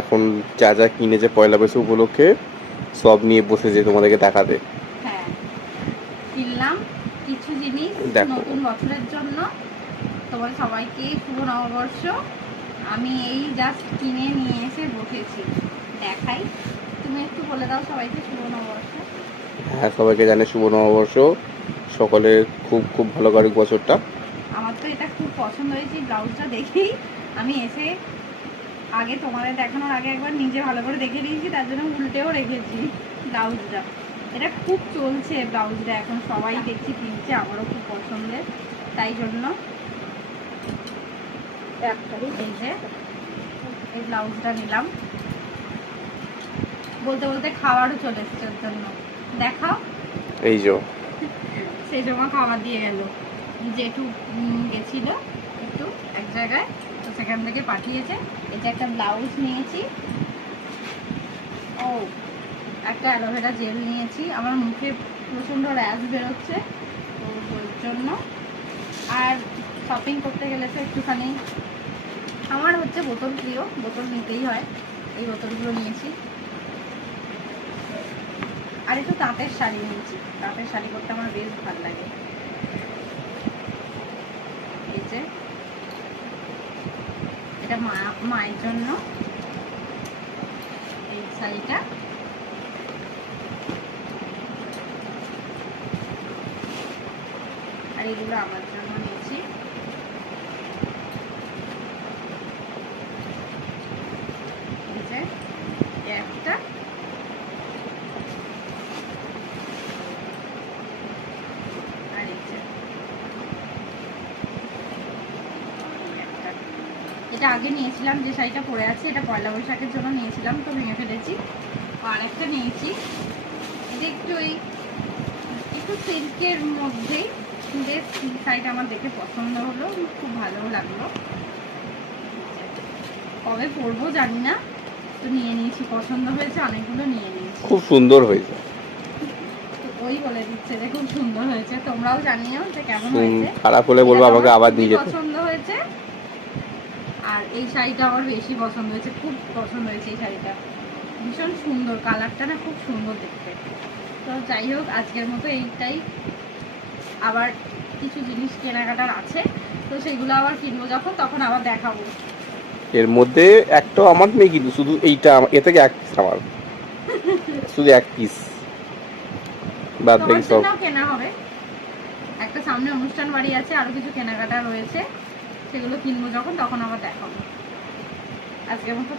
এখন যা যা কিনেছে পয়লা বৈশাখ উপলক্ষে সব নিয়ে বসেছে তোমাদেরকে দেখাতে। হ্যাঁ, কিনলাম কিছু জিনিস দেখো নতুন বছরের জন্য। তোমার সবাইকে শুভ নববর্ষ। আমি এই জাস্ট কিনে নিয়ে এসে বসেছি, দেখাই। তুমি একটু বলে দাও সবাইকে শুভ নববর্ষ। হ্যাঁ, সবাইকে জানে শুভ নববর্ষ। সকলের খুব খুব ভালো কাটুক বছরটা। আমার তো এটা খুব পছন্দ হয়েছে, ব্লাউজটা দেখেই আমি এসে আগে তোমাদের দেখানোর আগে একবার নিজে ভালো করে দেখে নিয়েছি, তার জন্য উল্টেও রেখেছি ব্লাউজটা। এটা খুব চলছে ব্লাউজটা, এখন সবাই দেখছি কিনছে, আমারও খুব পছন্দের, তাই জন্য এই যে এই ব্লাউজটা নিলাম। বলতে বলতে খাবারও চলে এসছে ওর জন্য, দেখাও। এই যে সেই সময় খাবার দিয়ে গেল, যেটু গেছিল একটু এক জায়গায়, তো সেখান থেকে পাঠিয়েছে। এটা একটা ব্লাউজ নিয়েছি, ও একটা অ্যালোভেরা জেল নিয়েছি। আমার মুখে প্রচণ্ড র্যাশ বেরোচ্ছে, তো ওর জন্য। আর শপিং করতে গেলে তো একটুখানি, আমার হচ্ছে বোতল প্রিয়, বোতল নিতেই হয়, এই বোতলগুলো নিয়েছি। আর একটু তাঁতের শাড়ি নিয়েছি, তাঁতের শাড়ি করতে আমার বেশ ভালো লাগে। এই যে এটা মায়ের জন্য এই শাড়িটা, আর এগুলো আমার জন্য নিয়েছি। এই যে একটা, আর এই যে একটা। এটা আগে নিয়েছিলাম, যে শাড়িটা পরে আছে এটা পয়লা বৈশাখের জন্য নিয়েছিলাম, তো ভেঙে ফেলেছি। আর একটা নিয়েছি, এটা একটু একটু সিল্কের মধ্যেই, বেশ শাড়িটা আমার দেখে পছন্দ হলো, খুব ভালোও লাগলো। কবে পরবো জানি না, তো নিয়ে নিয়েছি, পছন্দ হয়েছে, অনেকগুলো নিয়ে নিয়েছি। খুব সুন্দর হয়েছে। ওই বলে দিচ্ছে যে খুব সুন্দর হয়েছে, তোমরাও জানিও যে কেমন হয়েছে। খারাপ হলে বলবো আমাকে আবার নিয়ে যেতে। পছন্দ হয়েছে, আর এই শাড়িটা আমার বেশি পছন্দ হয়েছে, খুব পছন্দ হয়েছে এই শাড়িটা, ভীষণ সুন্দর, কালারটা না খুব সুন্দর দেখতে। তো যাই হোক, আজকের মতো এইটাই। আবার কিছু জিনিস কেনাকাটার আছে, তো সেগুলো আবার কিনবো যখন, তখন আবার দেখাবো। এর মধ্যে একটাও আমার নেই, কিন্তু শুধু এইটা এ থেকে এক পিস আমার, শুধু এক পিস, বাদ বাকি সব কেনা হবে। একটা সামনে অনুষ্ঠান বাড়ি আছে, আরো কিছু কেনাকাটা রয়েছে, সেগুলো কিনবো যখন, তখন আবার দেখাবো। আজকের মতো